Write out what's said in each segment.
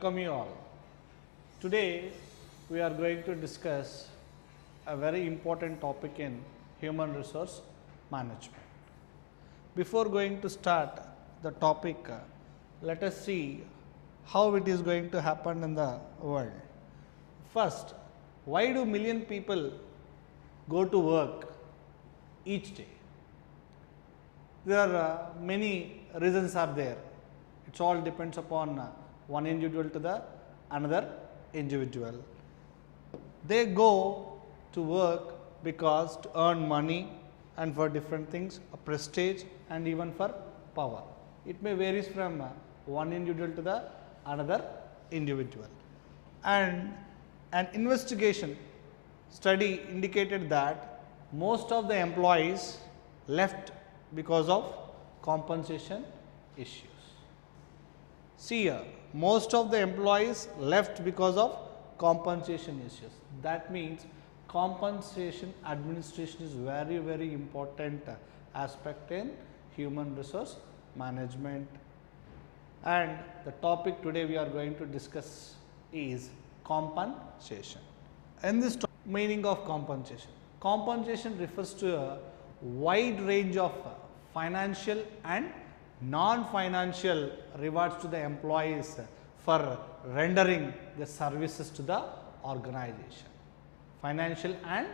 Welcome you all. Today we are going to discuss a very important topic in human resource management. Before going to start the topic, let us see how it is going to happen in the world. First, why do million people go to work each day? There are many reasons are there. It all depends upon one individual to the another individual. They go to work because to earn money and for different things, a prestige and even for power. It may varies from one individual to the another individual. And an investigation study indicated that most of the employees left because of compensation issues. See here, most of the employees left because of compensation issues. That means compensation administration is very important aspect in human resource management. And the topic today we are going to discuss is compensation. In this meaning of compensation, compensation refers to a wide range of financial and non-financial rewards to the employees for rendering the services to the organization. Financial and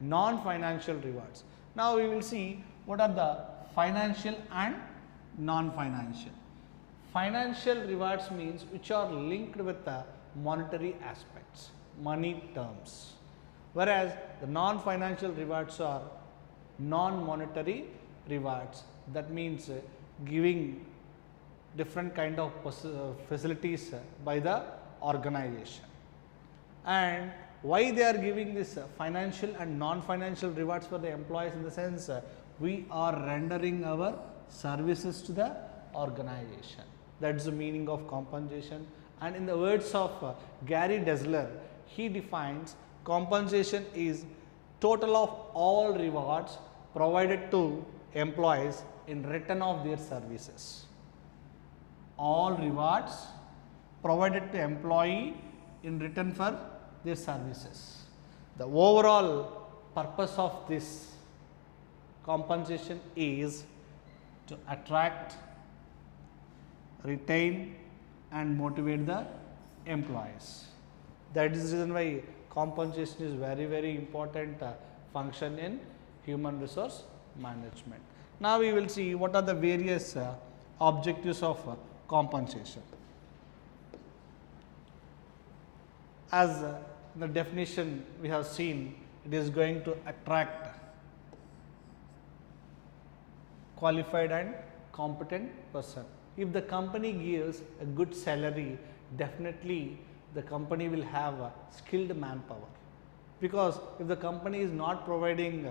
non-financial rewards. Now we will see what are the financial and non-financial. Financial rewards means which are linked with the monetary aspects, money terms, whereas the non-financial rewards are non-monetary rewards. That means giving different kind of facilities by the organization. And why they are giving this financial and non-financial rewards for the employees, in the sense we are rendering our services to the organization. That is the meaning of compensation. And in the words of Gary Dessler, he defines compensation is total of all rewards provided to employees in return of their services. All rewards provided to employee in return for their services. The overall purpose of this compensation is to attract, retain and motivate the employees. That is the reason why compensation is very important function in human resource management. Now we will see what are the various objectives of compensation. As the definition we have seen, it is going to attract qualified and competent person. If the company gives a good salary, definitely the company will have a skilled manpower, because if the company is not providing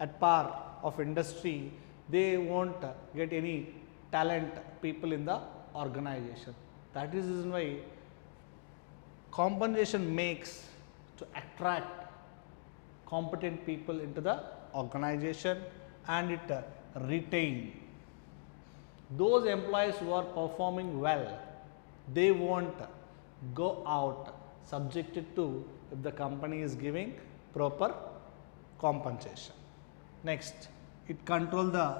at par of industry, they won't get any talent people in the organization. That is the reason why compensation makes to attract competent people into the organization, and it retain those employees who are performing well. They won't go out subjected to if the company is giving proper compensation. Next, it control the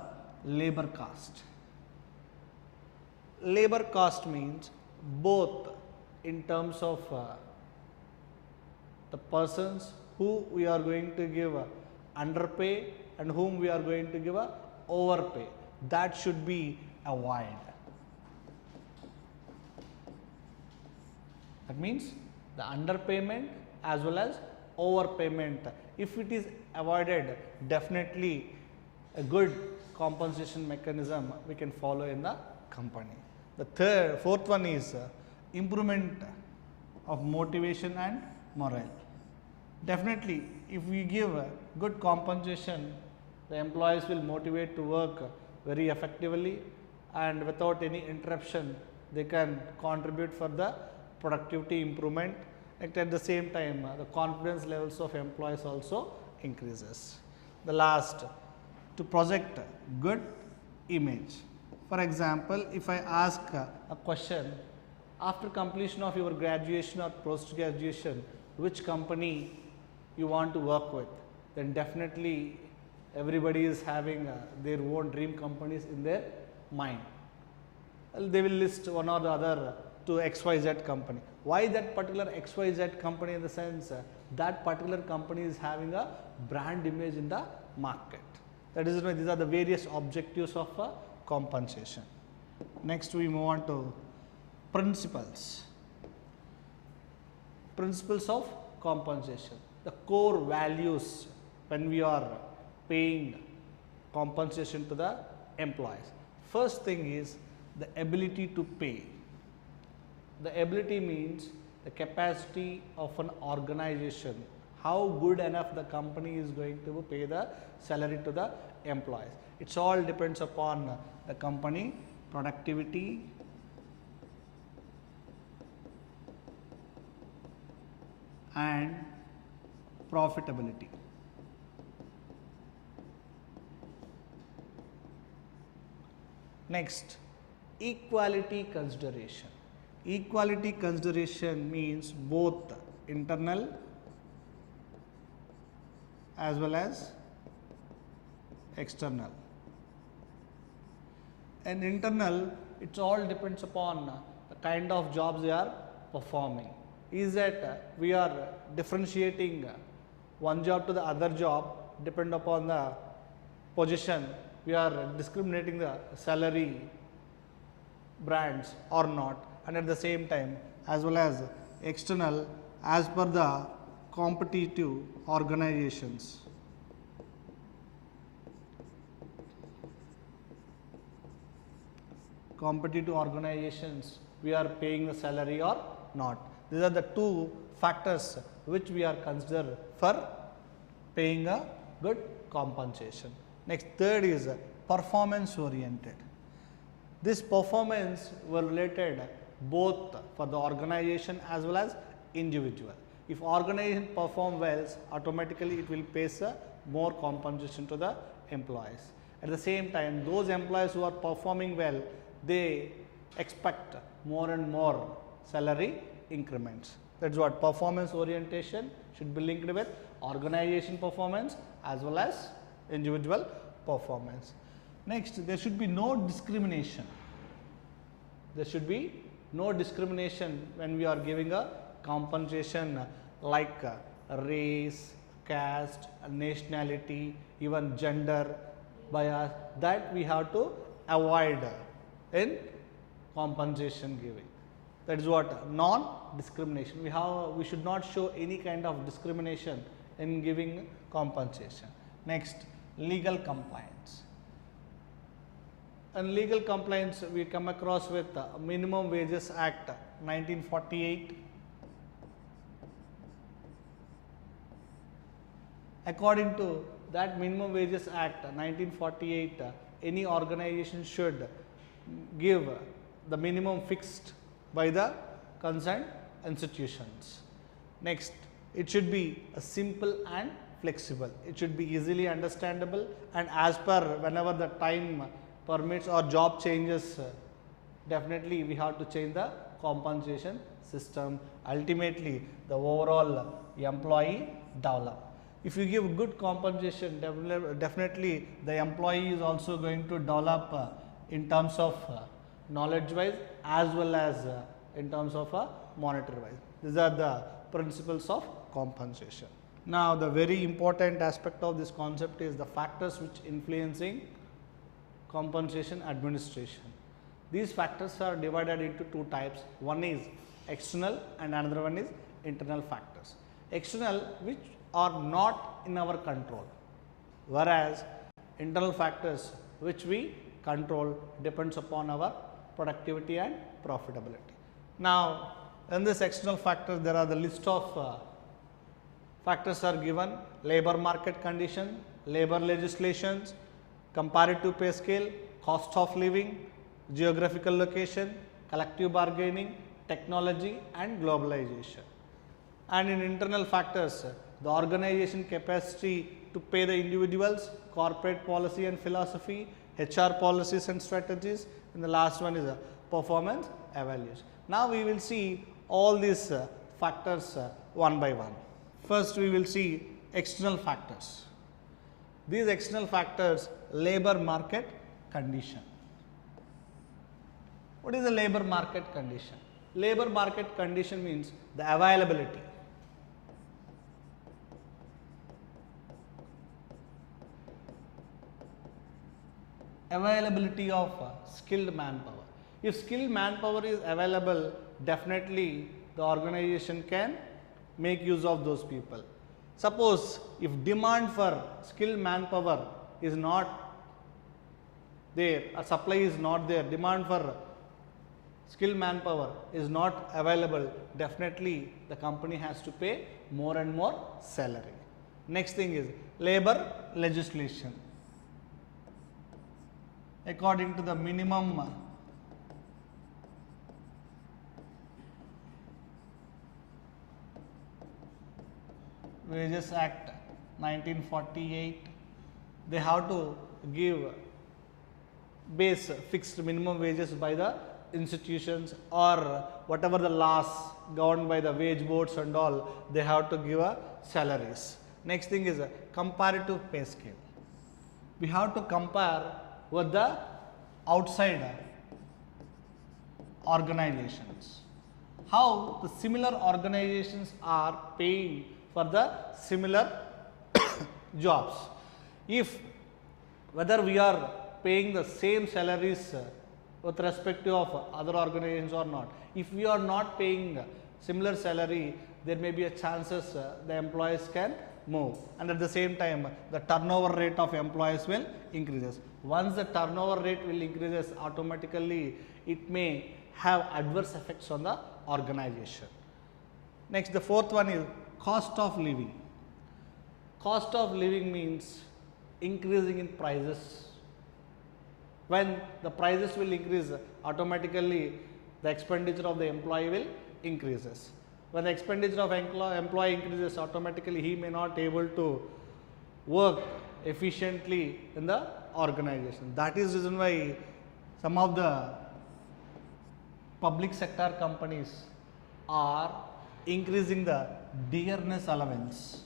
labor cost. Labor cost means both in terms of the persons who we are going to give underpay and whom we are going to give overpay. That should be avoided. That means the underpayment as well as overpayment. If it is avoided, definitely a good compensation mechanism we can follow in the company. The fourth one is improvement of motivation and morale. Definitely, if we give good compensation, the employees will motivate to work very effectively, and without any interruption they can contribute for the productivity improvement. At the same time, the confidence levels of employees also increases. The last, to project good image. For example, if I ask a question After completion of your graduation or post graduation, which company you want to work with, then definitely everybody is having their own dream companies in their mind. They will list one or the other to XYZ company. Why that particular XYZ company? In the sense that particular company is having a brand image in the market. That is why these are the various objectives of compensation. Next we move on to principles. Principles of compensation. The core values when we are paying compensation to the employees. First thing is the ability to pay. The ability means the capacity of an organization, how good enough the company is going to pay the salary to the employees. It's all depends upon the company productivity, and profitability. Next, equality consideration. Equality consideration means both internal as well as external. And internal, it all depends upon the kind of jobs they are performing. Is that we are differentiating one job to the other job depend upon the position, we are discriminating the salary brands or not, and at the same time as well as external as per the competitive organizations. Competitive organizations, we are paying the salary or not. These are the two factors which we are consider for paying a good compensation. Next, third is performance oriented. This performance were related both for the organization as well as individual. If organization perform well, automatically it will pay more compensation to the employees. At the same time, those employees who are performing well, they expect more and more salary increments. That is what performance orientation should be linked with organization performance as well as individual performance. Next, there should be no discrimination. There should be no discrimination when we are giving a compensation like race, caste, nationality, even gender bias, that we have to avoid in compensation giving. That is what non-discrimination. We should not show any kind of discrimination in giving compensation. Next, legal compliance. In legal compliance, we come across with Minimum Wages Act 1948. According to that Minimum Wages Act 1948, any organization should give the minimum fixed by the concerned institutions. Next, it should be simple and flexible. It should be easily understandable, and as per whenever the time permits or job changes, definitely we have to change the compensation system. Ultimately, the overall employee develop. If you give good compensation, definitely the employee is also going to develop in terms of knowledge wise as well as in terms of monetary wise. These are the principles of compensation. Now, the very important aspect of this concept is the factors which influencing compensation administration. These factors are divided into two types. One is external and another one is internal factors. External, which are not in our control, whereas internal factors which we control depends upon our productivity and profitability. Now, in this external factors, there are the list of factors are given: labor market condition, labor legislations, comparative pay scale, cost of living, geographical location, collective bargaining, technology and globalization. And in internal factors, the organization capacity to pay the individuals, corporate policy and philosophy, HR policies and strategies, and the last one is a performance evaluation. Now we will see all these factors one by one. First we will see external factors. These external factors, labor market condition. What is the labor market condition? Labor market condition means the availability. Availability of skilled manpower. If skilled manpower is available, definitely the organization can make use of those people. Suppose if demand for skilled manpower is not there, or supply is not there, demand for skilled manpower is not available, definitely the company has to pay more and more salary. Next thing is labor legislation. According to the minimum Wages Act 1948, they have to give base fixed minimum wages by the institutions, or whatever the laws governed by the wage boards and all, they have to give a salaries. Next thing is a comparative pay scale. We have to compare with the outside organizations. How the similar organizations are paying for the similar jobs. If whether we are paying the same salaries with respect to of other organizations or not. If we are not paying similar salary, there may be a chances the employees can move, and at the same time the turnover rate of employees will increases. Once the turnover rate will increases, automatically it may have adverse effects on the organization. Next, the fourth one is cost of living. Cost of living means increasing in prices. When the prices will increase, automatically the expenditure of the employee will increases. When the expenditure of employee increases, automatically he may not able to work efficiently in the organization. That is the reason why some of the public sector companies are increasing the dearness allowance,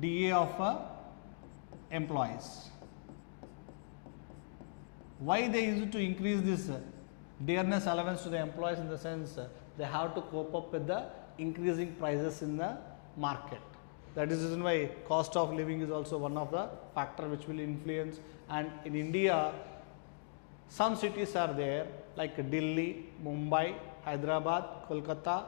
DA of employees. Why they used to increase this dearness allowance to the employees? In the sense they have to cope up with the increasing prices in the market. That is the reason why cost of living is also one of the factor which will influence. And in India, some cities are there like Delhi, Mumbai, Hyderabad, Kolkata,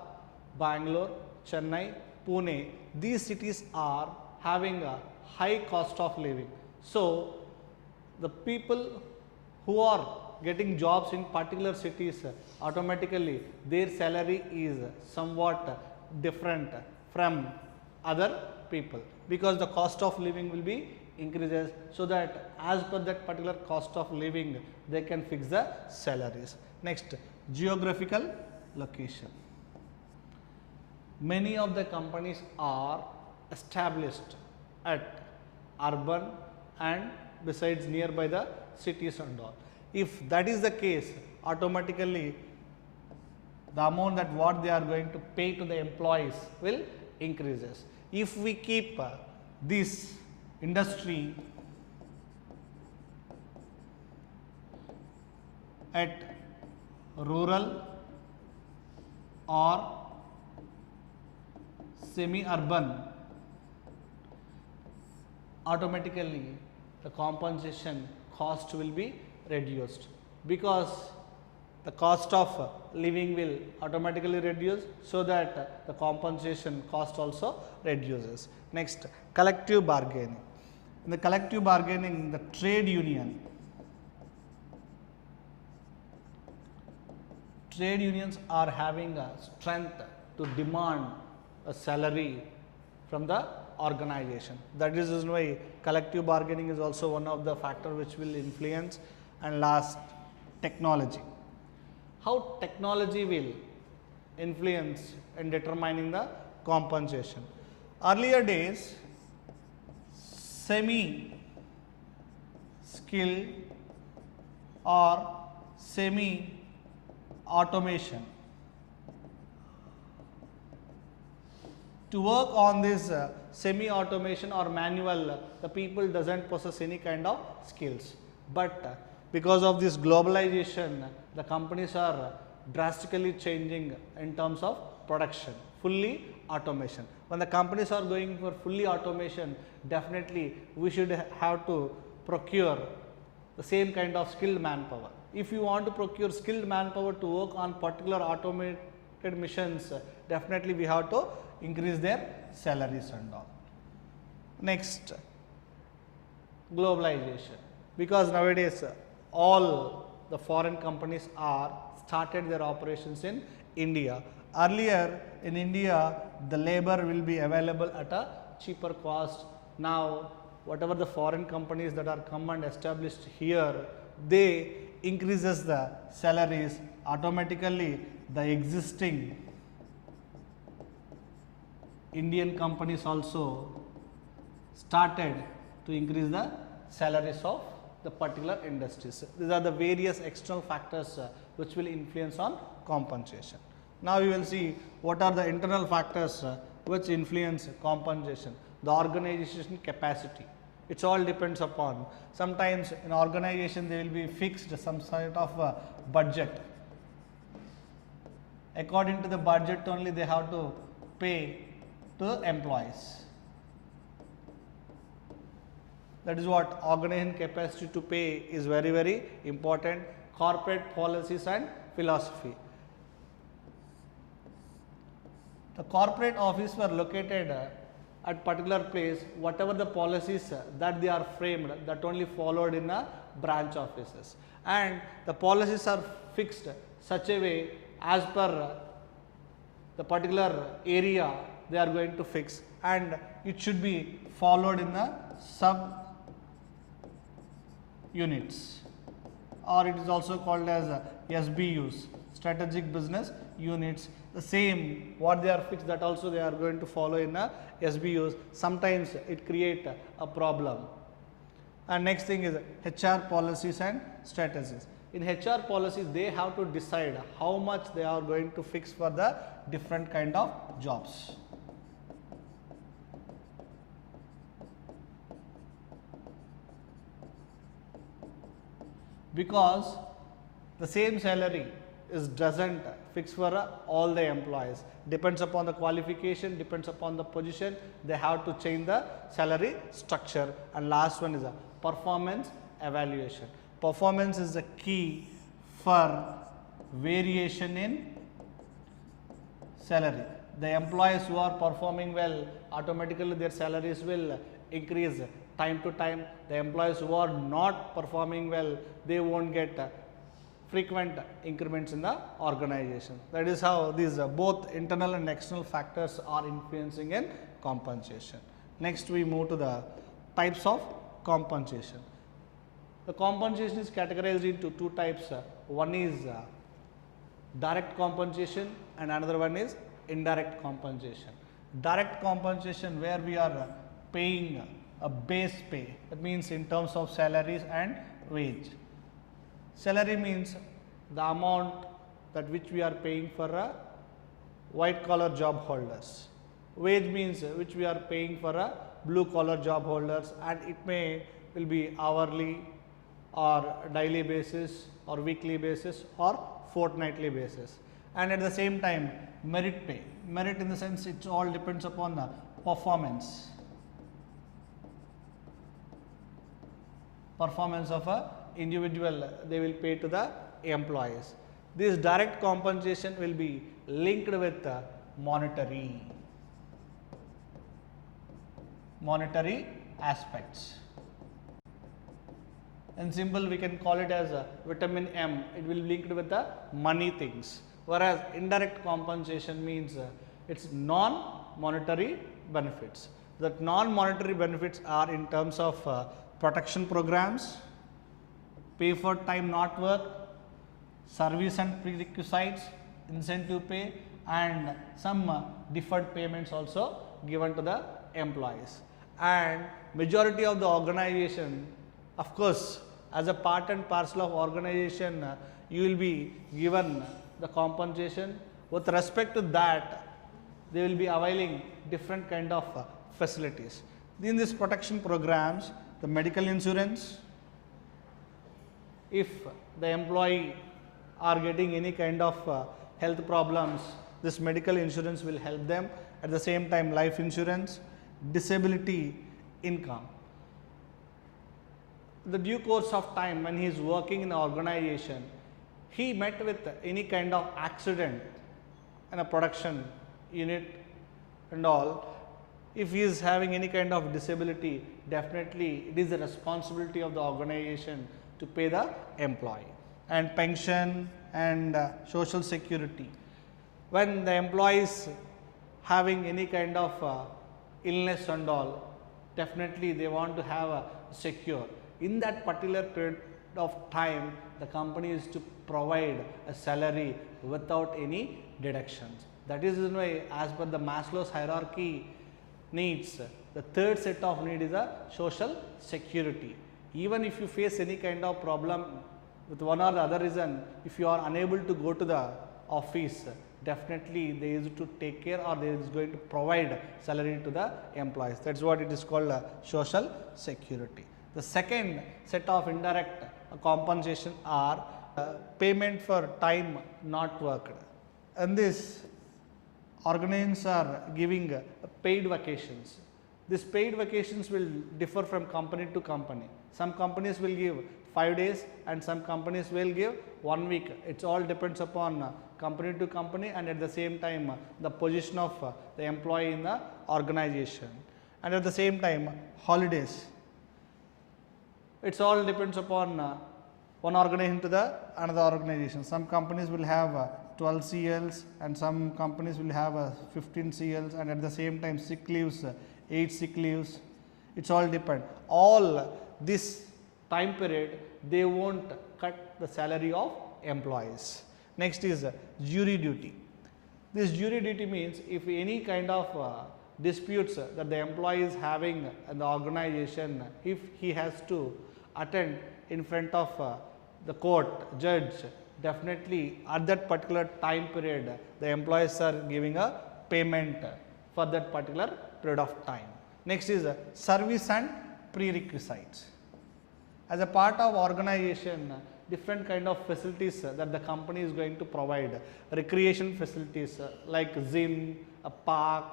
Bangalore, Chennai, Pune. These cities are having a high cost of living. So the people who are getting jobs in particular cities, automatically their salary is somewhat different from other people, because the cost of living will be increases, so that as per that particular cost of living they can fix the salaries. Next, geographical location. Many of the companies are established at urban and besides nearby the cities and all. If that is the case, automatically the amount that what they are going to pay to the employees will increases. If we keep this industry at rural or semi-urban, automatically the compensation cost will be reduced, because the cost of living will automatically reduce, so that the compensation cost also reduces. Next, collective bargaining. In the collective bargaining, the trade unions are having a strength to demand a salary from the organization. That is why collective bargaining is also one of the factor which will influence. And last, technology. How technology will influence in determining the compensation. Earlier days, semi-skilled or semi automation. To work on this semi-automation or manual, the people doesn't possess any kind of skills. But because of this globalization, the companies are drastically changing in terms of production, fully automation. When the companies are going for fully automation, definitely we should have to procure the same kind of skilled manpower. If you want to procure skilled manpower to work on particular automated missions, definitely we have to increase their salaries and all. Next, globalization, because nowadays all the foreign companies are started their operations in India. Earlier in India, the labor will be available at a cheaper cost. Now whatever the foreign companies that are come and established here, they increases the salaries, automatically the existing Indian companies also started to increase the salaries of the particular industries. These are the various external factors which will influence on compensation. Now we will see what are the internal factors which influence compensation. The organization capacity. It all depends upon. Sometimes in organization they will be fixed some sort of budget. According to the budget only they have to pay to employees. That is what organization capacity to pay is very, very important. Corporate policies and philosophy. The corporate office were located at particular place, whatever the policies that they are framed, that only followed in a branch offices, and the policies are fixed such a way as per the particular area they are going to fix, and it should be followed in the sub units, or it is also called as SBUs, strategic business units. The same what they are fixed, that also they are going to follow in a SBUs. Sometimes it create a problem. And next thing is HR policies and strategies. In HR policies they have to decide how much they are going to fix for the different kind of jobs. Because the same salary is doesn't fix for all the employees, depends upon the qualification, depends upon the position, they have to change the salary structure. And last one is a performance evaluation. Performance is the key for variation in salary. The employees who are performing well, automatically their salaries will increase time to time. The employees who are not performing well, they won't get frequent increments in the organization. That is how these both internal and external factors are influencing in compensation. Next we move to the types of compensation. The compensation is categorized into two types. One is direct compensation and another one is indirect compensation. Direct compensation, where we are paying a base pay, that means in terms of salaries and wage. Salary means the amount that which we are paying for a white collar job holders. Wage means which we are paying for a blue collar job holders, and it will be hourly or daily basis or weekly basis or fortnightly basis. And at the same time merit pay. Merit in the sense it all depends upon the performance of a individual, they will pay to the employees. This direct compensation will be linked with monetary aspects. In simple we can call it as a vitamin M, it will be linked with the money things. Whereas indirect compensation means it's non-monetary benefits. That non-monetary benefits are in terms of protection programs, pay for time not work, service and prerequisites, incentive pay, and some deferred payments also given to the employees. And majority of the organization, of course, as a part and parcel of organization, you will be given the compensation. With respect to that, they will be availing different kind of facilities. In these protection programs, the medical insurance, if the employee are getting any kind of health problems, this medical insurance will help them. At the same time, life insurance, disability income. The due course of time, when he is working in an organization, he met with any kind of accident in a production unit and all. If he is having any kind of disability, definitely it is the responsibility of the organization to pay the employee. And pension and social security. When the employee is having any kind of illness and all, definitely they want to have a secure. In that particular period of time, the company is to provide a salary without any deductions. That is why, as per the Maslow's hierarchy needs, the third set of need is a social security. Even if you face any kind of problem with one or the other reason, if you are unable to go to the office, definitely they is to take care, or they is going to provide salary to the employees. That is what it is called social security. The second set of indirect compensation are payment for time not worked. And this organizations are giving paid vacations. These paid vacations will differ from company to company. Some companies will give 5 days and some companies will give 1 week. It all depends upon company to company, and at the same time the position of the employee in the organization. And at the same time, holidays. It all depends upon one organization to the another organization. Some companies will have 12 CLs and some companies will have 15 CLs, and at the same time sick leaves, 8 sick leaves. It's all depend. All this time period, they won't cut the salary of employees. Next is jury duty. This jury duty means if any kind of disputes that the employee is having in the organization, if he has to attend in front of the court judge, definitely at that particular time period, the employees are giving a payment for that particular period of time. Next is service and prerequisites. As a part of organization, different kind of facilities that the company is going to provide. Recreation facilities like gym, a park,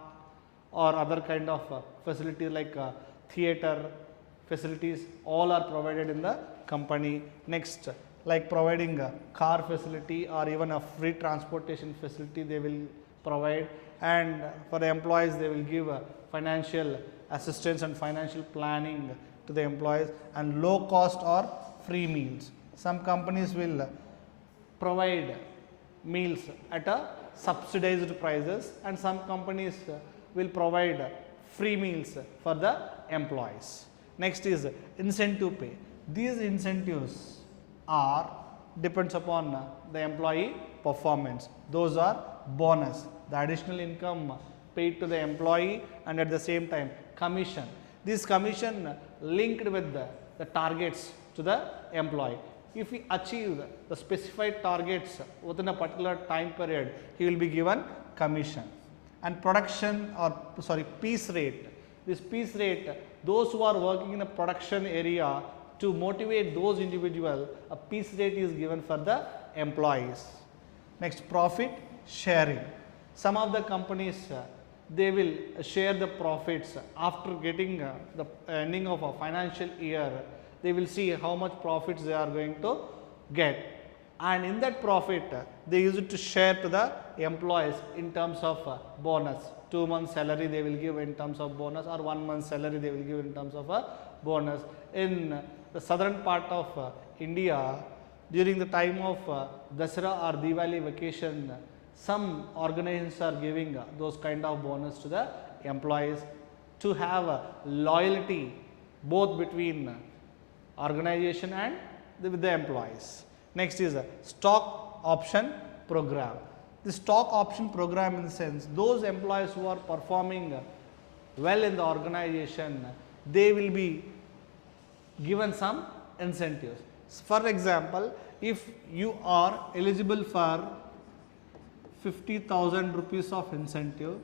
or other kind of facility like theater facilities, all are provided in the company. Next, like providing a car facility or even a free transportation facility they will provide, and for the employees they will give financial assistance and financial planning to the employees, and low cost or free meals. Some companies will provide meals at a subsidized prices, and some companies will provide free meals for the employees. Next is incentive pay. These incentives are depends upon the employee performance. Those are bonus, the additional income paid to the employee, and at the same time commission. This commission linked with the targets to the employee. If he achieve the specified targets within a particular time period, he will be given commission. And production or piece rate. This piece rate, those who are working in a production area, to motivate those individuals, a piece rate is given for the employees. Next, profit sharing. Some of the companies they will share the profits after getting the ending of a financial year. They will see how much profits they are going to get, and in that profit they use it to share to the employees in terms of bonus. 2 months salary they will give in terms of bonus, or 1 month salary they will give in terms of a bonus. In the southern part of India, during the time of Dasara or Diwali vacation, some organizations are giving those kind of bonus to the employees to have loyalty both between organization and with the employees. Next is a stock option program. The stock option program, in the sense, those employees who are performing well in the organization, they will be given some incentives. For example, if you are eligible for 50,000 rupees of incentive,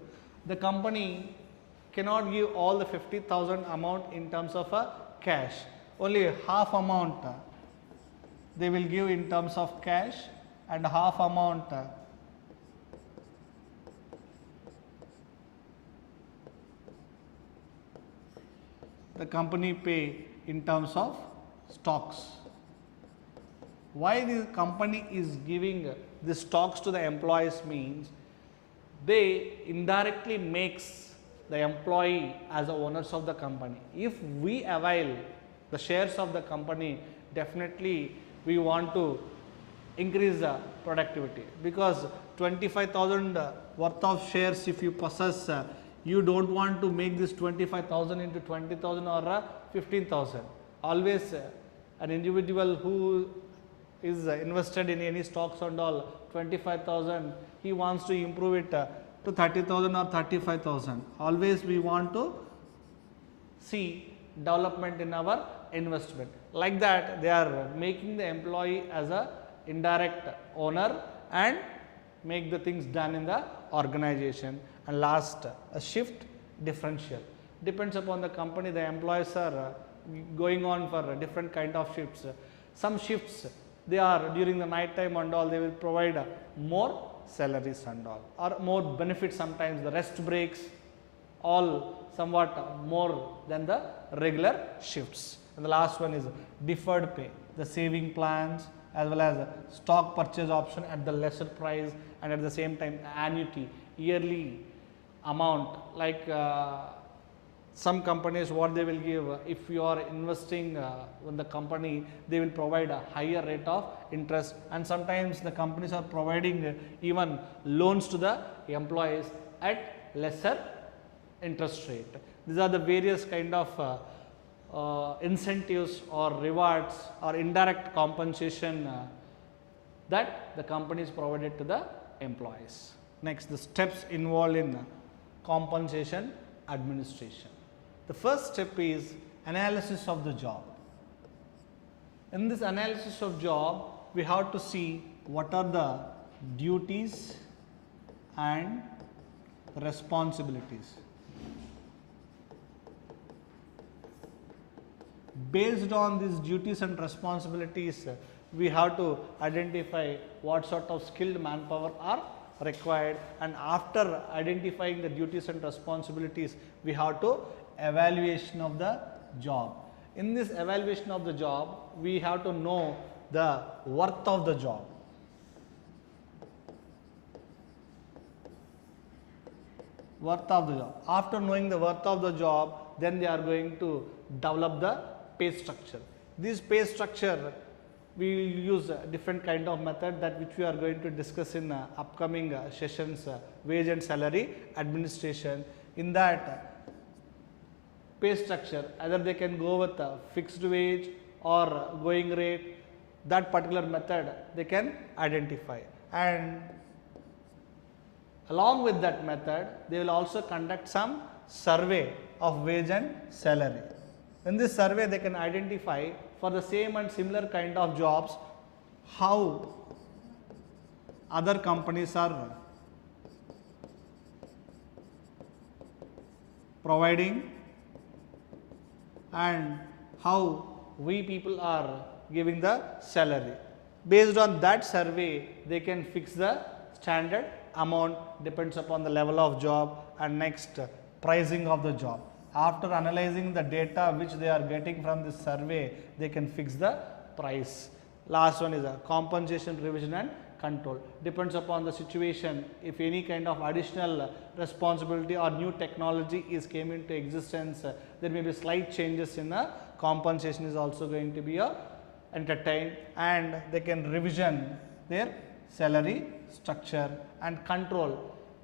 the company cannot give all the 50,000 amount in terms of a cash. Only half amount they will give in terms of cash and half amount the company pay in terms of stocks. Why the company is giving the stocks to the employees means they indirectly makes the employee as the owners of the company. If we avail the shares of the company, definitely we want to increase the productivity, because 25,000 worth of shares if you possess, you don't want to make this 25,000 into 20,000 or 15,000. Always an individual who is invested in any stocks and all 25,000, he wants to improve it to 30,000 or 35,000. Always we want to see development in our investment. Like that, they are making the employee as a indirect owner and make the things done in the organization. And last, a shift differential. Depends upon the company, the employees are going on for different kind of shifts. Some shifts, they are during the night time and all, they will provide more salaries and all, or more benefits, sometimes the rest breaks, all somewhat more than the regular shifts. And the last one is deferred pay, the saving plans as well as stock purchase option at the lesser price, and at the same time annuity, yearly amount. Like some companies, what they will give, if you are investing in the company, they will provide a higher rate of interest, and sometimes the companies are providing even loans to the employees at lesser interest rate. These are the various kind of incentives or rewards or indirect compensation that the company is provided to the employees. Next, the steps involved in compensation administration. The first step is analysis of the job. In this analysis of job, we have to see what are the duties and responsibilities. Based on these duties and responsibilities, we have to identify what sort of skilled manpower are required, and after identifying the duties and responsibilities, we have to evaluation of the job. In this evaluation of the job, we have to know the worth of the job. Worth of the job. After knowing the worth of the job, then they are going to develop the pay structure. This pay structure, we will use a different kind of method that which we are going to discuss in upcoming sessions, wage and salary administration. In that pay structure, either they can go with a fixed wage or going rate, that particular method they can identify. And along with that method, they will also conduct some survey of wage and salary. In this survey, they can identify for the same and similar kind of jobs how other companies are providing and how we people are giving the salary. Based on that survey, they can fix the standard amount, depends upon the level of job, and next pricing of the job. After analyzing the data which they are getting from this survey, they can fix the price. Last one is a compensation revision and control. Depends upon the situation. If any kind of additional responsibility or new technology is came into existence, there may be slight changes in the compensation is also going to be entertained, and they can revision their salary structure and control.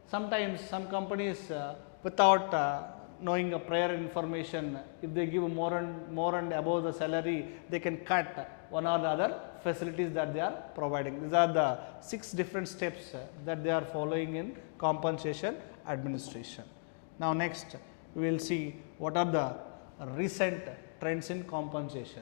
Sometimes some companies without knowing a prior information, if they give more and above the salary, they can cut one or the other facilities that they are providing. These are the 6 different steps that they are following in compensation administration. Now next, we will see what are the recent trends in compensation.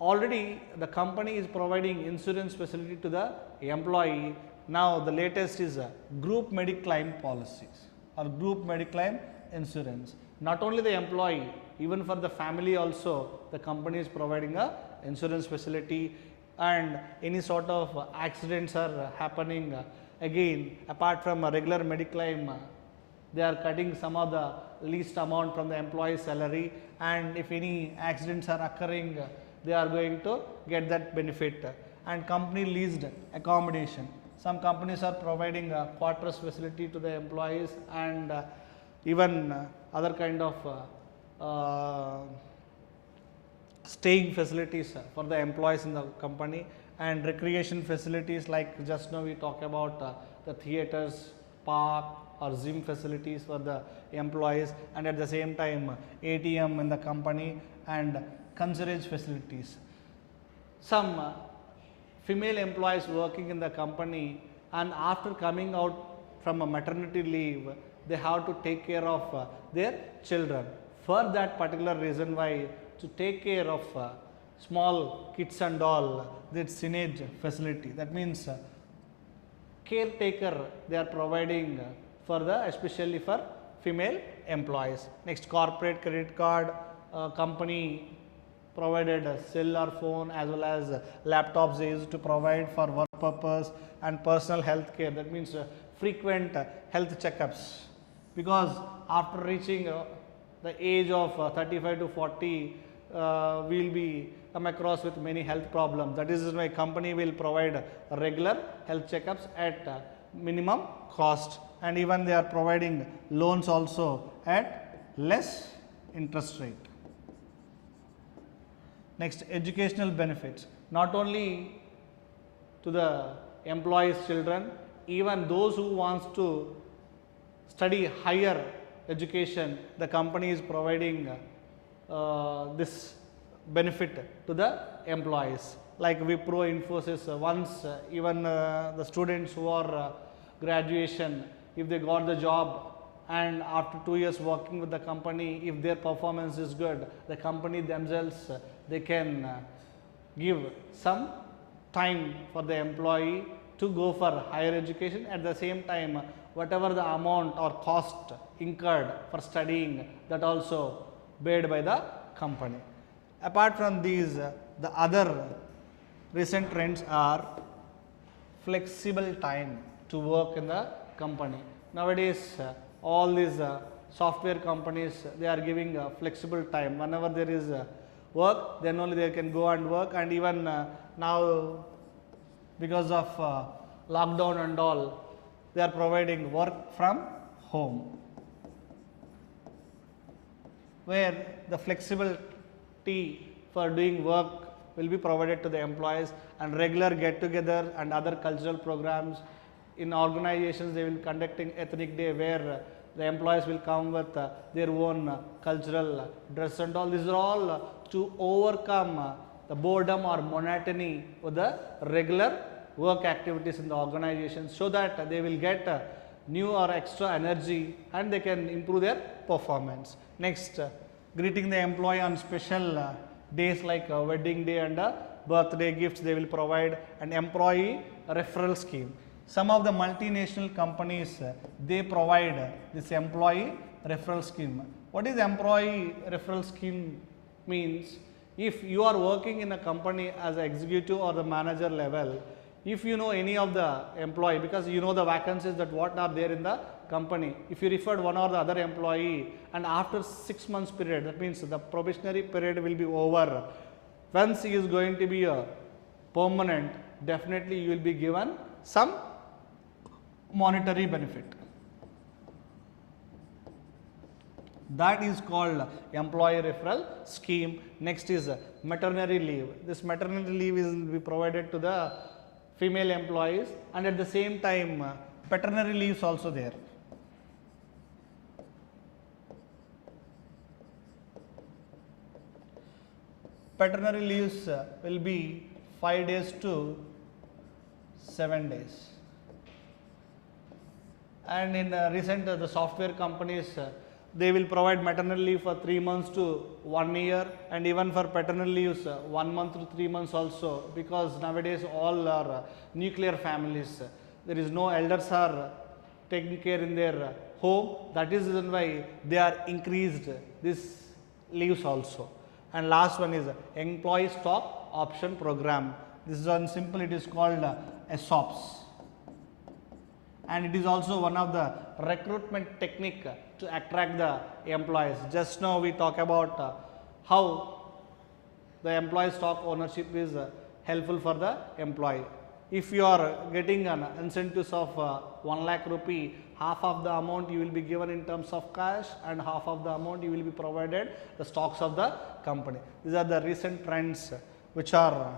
Already the company is providing insurance facility to the employee. now the latest is group mediclaim policies or group mediclaim insurance. Not only the employee, even for the family also, the company is providing a insurance facility, and any sort of accidents are happening, again apart from a regular mediclaim, they are cutting some of the least amount from the employee's salary, and if any accidents are occurring, they are going to get that benefit. And company leased accommodation, some companies are providing a quarters facility to the employees, and even other kind of staying facilities for the employees in the company, and recreation facilities like just now we talk about the theaters, park or gym facilities for the employees, and at the same time ATM in the company and concierge facilities. Some female employees working in the company, and after coming out from a maternity leave, they have to take care of their children. For that particular reason why, to take care of small kids and all, that teenage facility, that means caretaker they are providing for the, especially for female employees. Next, corporate credit card, company provided a cell or phone as well as laptops they used to provide for work purpose, and personal health care, that means frequent health checkups, because after reaching the age of 35 to 40, we will be come across with many health problems. That is why company will provide regular health checkups at minimum cost, and even they are providing loans also at less interest rate. Next, educational benefits, not only to the employees' children, even those who wants to study higher education, the company is providing this benefit to the employees. Like Wipro, Infosys, once even the students who are graduation, if they got the job and after 2 years working with the company, if their performance is good, the company themselves they can give some time for the employee to go for higher education. At the same time, whatever the amount or cost incurred for studying, that also paid by the company. Apart from these, the other recent trends are flexible time to work in the company. Nowadays, all these software companies, they are giving flexible time. Whenever there is work, then only they can go and work, and even now because of lockdown and all, they are providing work from home, where the flexibility for doing work will be provided to the employees, and regular get-together and other cultural programs. In organizations, they will conducting ethnic day where the employees will come with their own cultural dress and all. These are all to overcome the boredom or monotony with the regular work activities in the organization, so that they will get new or extra energy and they can improve their performance. Next, greeting the employee on special days like wedding day and birthday gifts, they will provide an employee referral scheme. Some of the multinational companies, they provide this employee referral scheme. What is employee referral scheme means? If you are working in a company as an executive or the manager level, if you know any of the employee, because you know the vacancies that what are there in the company, if you referred one or the other employee, and after 6 months period, that means the probationary period will be over, once he is going to be a permanent, definitely you will be given some monetary benefit. That is called employee referral scheme. Next is maternity leave. This maternity leave will be provided to the female employees, and at the same time paternity leaves also there. Paternity leaves will be 5 days to 7 days. And in recent the software companies, they will provide maternity leave for 3 months to 1 year, and even for paternity leaves 1 month to 3 months also, because nowadays all are nuclear families. there is no elders are taking care in their home. That is the reason why they are increased this leaves also. And last one is employee stock option program. This is one simple, it is called ESOPs, and it is also one of the recruitment technique to attract the employees. Just now we talk about how the employee stock ownership is helpful for the employee. If you are getting an incentives of 1 lakh rupee, half of the amount you will be given in terms of cash and half of the amount you will be provided the stocks of the company. These are the recent trends which are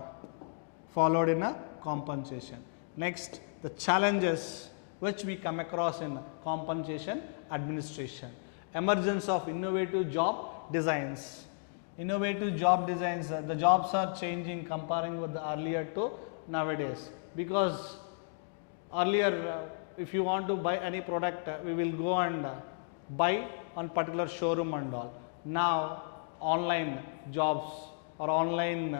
followed in a compensation. Next, the challenges which we come across in compensation administration. Emergence of innovative job designs. Innovative job designs, the jobs are changing comparing with the earlier to nowadays, because earlier if you want to buy any product, we will go and buy on particular showroom and all. Now online jobs or online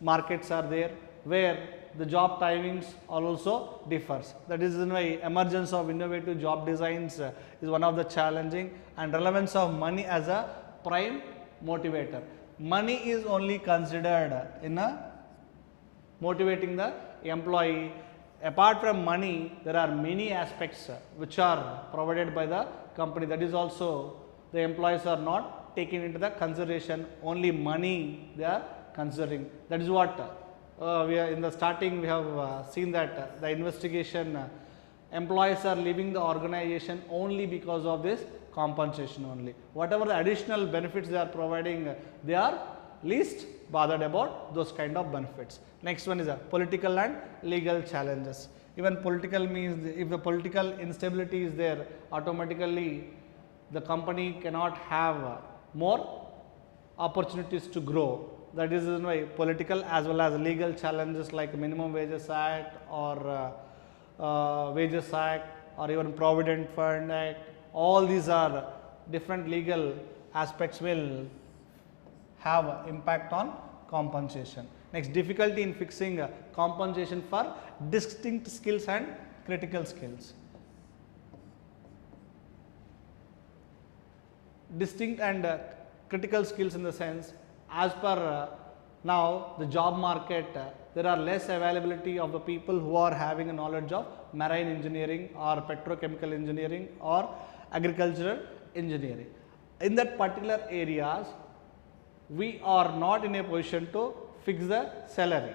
markets are there, where the job timings are also differs. That is why emergence of innovative job designs is one of the challenging, and relevance of money as a prime motivator. Money is only considered in a motivating the employee. Apart from money, there are many aspects which are provided by the company. That is also the employees are not taken into the consideration. Only money they are considering. That is what we are in the starting we have seen that the investigation employees are leaving the organization only because of this compensation only. Whatever the additional benefits they are providing, they are least bothered about those kind of benefits. Next one is political and legal challenges. Even political means, if the political instability is there, automatically the company cannot have more opportunities to grow. That is why political as well as legal challenges like Minimum Wages Act or Wages Act or even Provident Fund Act, all these are different legal aspects will have impact on compensation. Next, difficulty in fixing compensation for distinct skills and critical skills. Distinct and critical skills in the sense, as per now the job market, there are less availability of the people who are having a knowledge of marine engineering or petrochemical engineering or agricultural engineering. In that particular areas, we are not in a position to fix the salary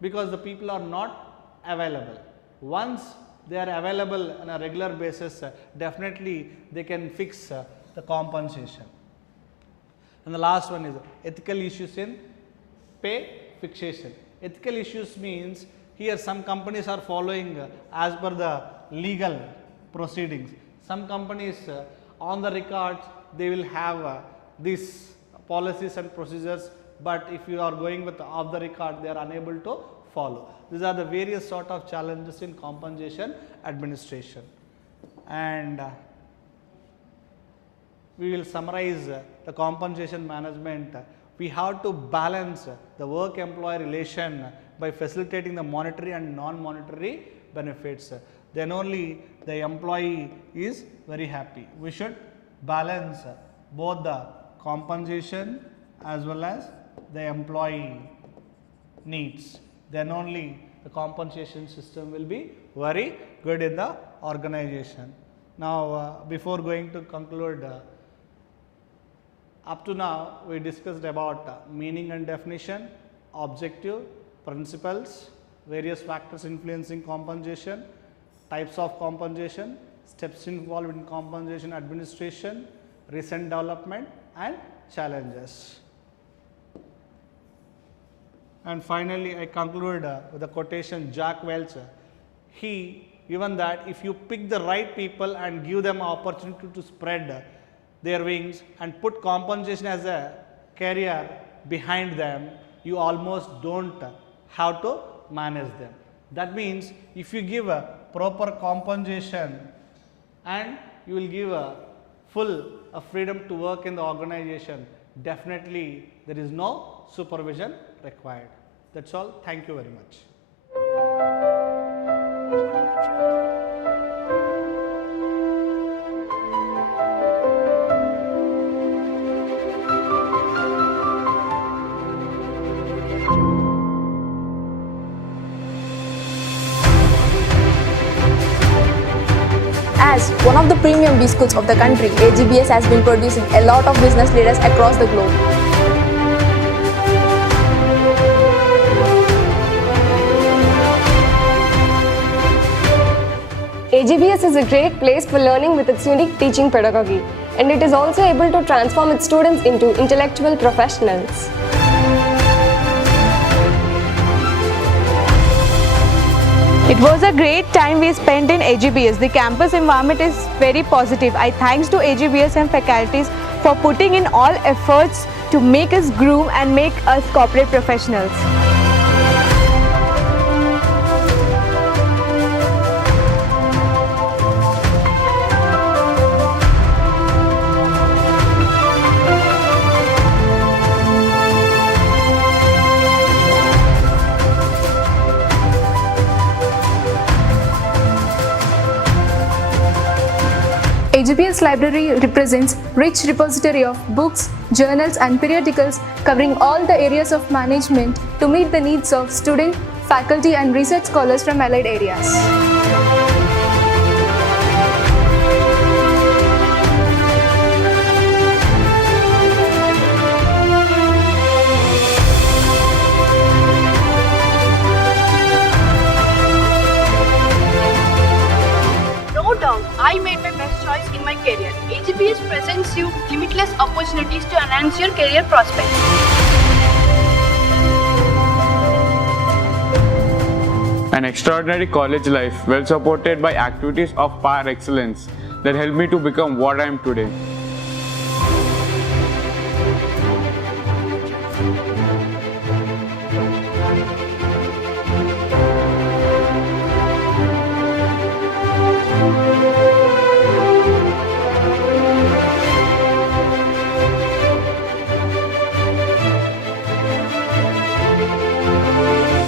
because the people are not available. Once they are available on a regular basis, definitely they can fix the compensation. And the last one is ethical issues in pay fixation. Ethical issues means here some companies are following as per the legal proceedings. Some companies on the records they will have these policies and procedures, but if you are going with off the record, they are unable to follow. These are the various sort of challenges in compensation administration. And we will summarize the compensation management. We have to balance the work-employee relation by facilitating the monetary and non-monetary benefits. Then only the employee is very happy. We should balance both the compensation as well as the employee needs. Then only the compensation system will be very good in the organization. Now, before going to conclude, up to now we discussed about meaning and definition, objective, principles, various factors influencing compensation, types of compensation, steps involved in compensation administration, recent development and challenges. And finally, I conclude with a quotation Jack Welch. He given that if you pick the right people and give them an opportunity to spread their wings and put compensation as a career behind them, you almost don't have to manage them. That means if you give a proper compensation and you will give a full freedom to work in the organization, definitely there is no supervision required. That's all. Thank you very much. As one of the premium B schools of the country, AGBS has been producing a lot of business leaders across the globe. AGBS is a great place for learning with its unique teaching pedagogy, and it is also able to transform its students into intellectual professionals. It was a great time we spent in AGBS. The campus environment is very positive. I thanks to AGBS and faculties for putting in all efforts to make us groom and make us corporate professionals. AGBS library represents rich repository of books, journals and periodicals covering all the areas of management to meet the needs of student, faculty and research scholars from allied areas. No doubt, I made my best choice in my career. AGBS presents you limitless opportunities to enhance your career prospects. An extraordinary college life, well supported by activities of par excellence that helped me to become what I am today.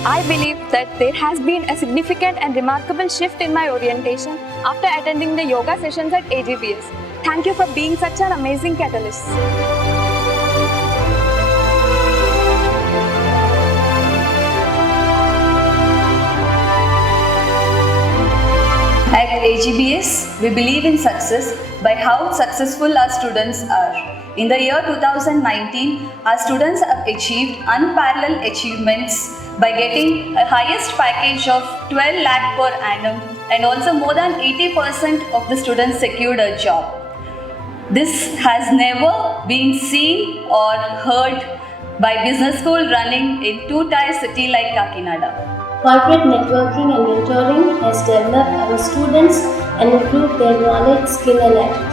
I believe that there has been a significant and remarkable shift in my orientation after attending the yoga sessions at AGBS. Thank you for being such an amazing catalyst. At AGBS, we believe in success by how successful our students are. In the year 2019, our students have achieved unparalleled achievements by getting a highest package of 12 lakh per annum, and also more than 80% of the students secured a job. This has never been seen or heard by business school running in two-tier city like Kakinada. Corporate networking and mentoring has developed our students and improved their knowledge, skill and attitude.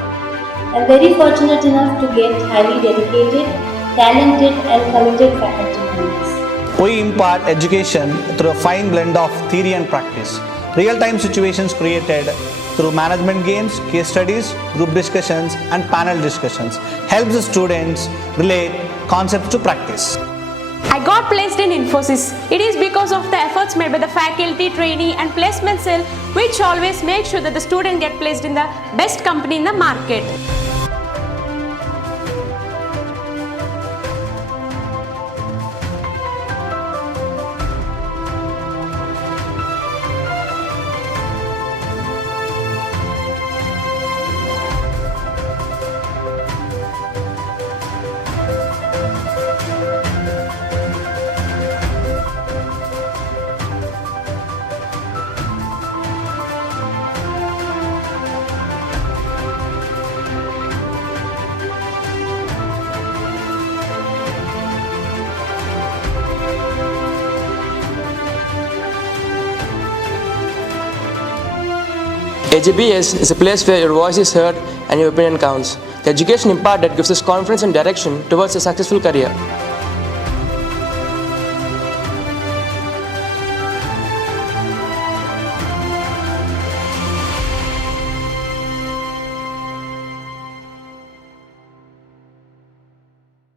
I am very fortunate enough to get highly dedicated, talented and committed faculty members. We impart education through a fine blend of theory and practice. Real-time situations created through management games, case studies, group discussions and panel discussions helps the students relate concepts to practice. I got placed in Infosys. It is because of the efforts made by the faculty, trainee and placement cell, which always make sure that the student get placed in the best company in the market. AGBS is a place where your voice is heard and your opinion counts. The education imparted gives us confidence and direction towards a successful career.